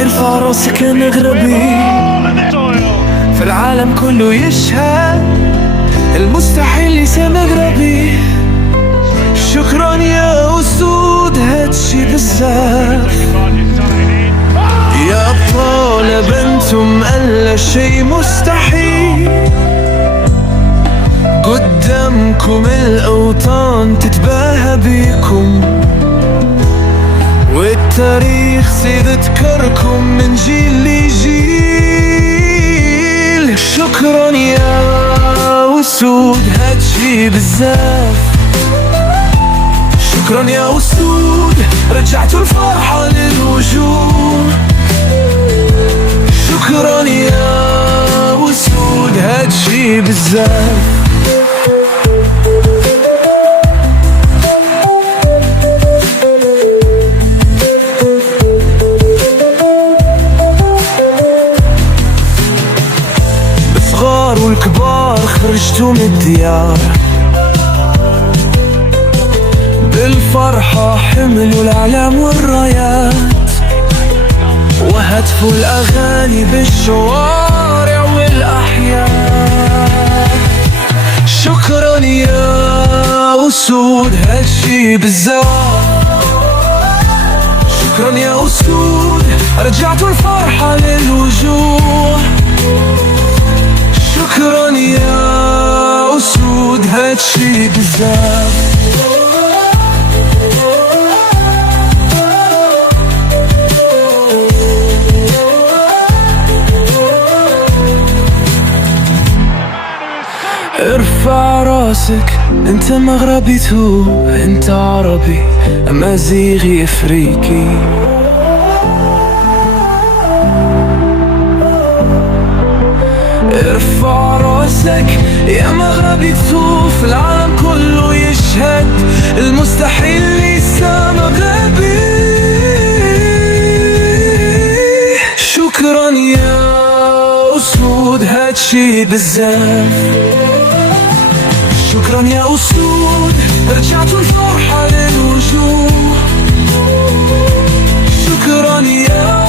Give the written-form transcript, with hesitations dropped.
ارفع راسك يا مغربي، في العالم كله يشهد المستحيل ليس مغربي. شكرا يا أسود هادشي بزاف، يا أبطال بنتم ألا شي مستحيل. قدامكم الأوطان تتباهى بيكم، والتاريخ سيذكركم من جيل لجيل. شكرا يا أسود هادشي بزاف، شكرا يا أسود رجعتوا الفرحة للوجوه. شكرا يا أسود هادشي بزاف. الصغار والكبار خرجتوا من الديار، بالفرحة حملوا الأعلام والرايات، وهتفوا الأغاني بالشوارع والأحياء. شكرا يا أسود هادشي بزاف، شكرا يا أسود رجعتوا الفرحة للوجوه. شكرا يا أسود هادشي بزاف. ارفع راسك انت مغربي تو، انت عربي امازيغي افريقي. ارفع راسك يا مغربي تو، في العالم كله يشهد المستحيل ليس مغربي. شكرا يا أسود هادشي بزاف، شكرا يا أسود رجعتوا الفرحة للوجوه. شكرا يا